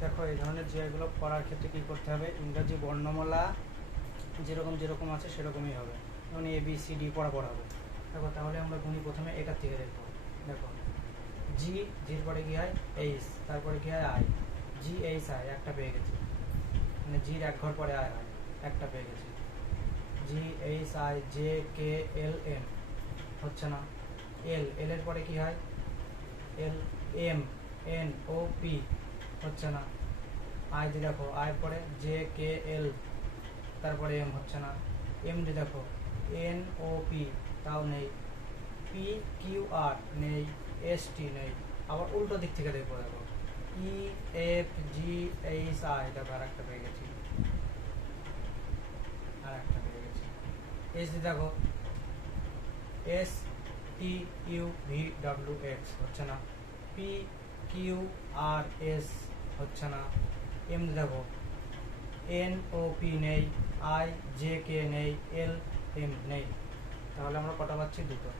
দেখো এই ধরনের জিআইগুলো করার ক্ষেত্রে কী করতে হবে, ইংরাজি বর্ণমালা যেরকম আছে সেরকমই হবে, যেমন এ বি সি ডি পড়াবো। দেখো তাহলে আমরা গুণি প্রথমে এটার থেকে দেখবো। দেখো জির পরে কী হয় এইচ, তারপরে কী হয় আই, জি এইচ আই একটা পেয়ে গেছি, মানে জির এক ঘর পরে আই হয় একটা পেয়ে গেছি। G H I J K L M হচ্ছে না, এল এর পরে কী হয় L M N O P হচ্ছে না, আই দি দেখো আয়ের পরে জে কে এল তারপরে এম হচ্ছে না, এম ডি দেখো এন ও পি তাও নেই, পি কিউ আর নেই, এস টি নেই। আবার উল্টো দিক থেকে দেখবো, দেখো E F G H I দেখো আর একটা পেয়ে গেছি, এস ডি দেখো S T U V W x হচ্ছে না, পি কিউ আর এস হচ্ছে না, এম দেখো এন ও পি নেই, আই জে কে নেই, এল এম নেই। তাহলে আমরা কটা পাচ্ছি? দুটো।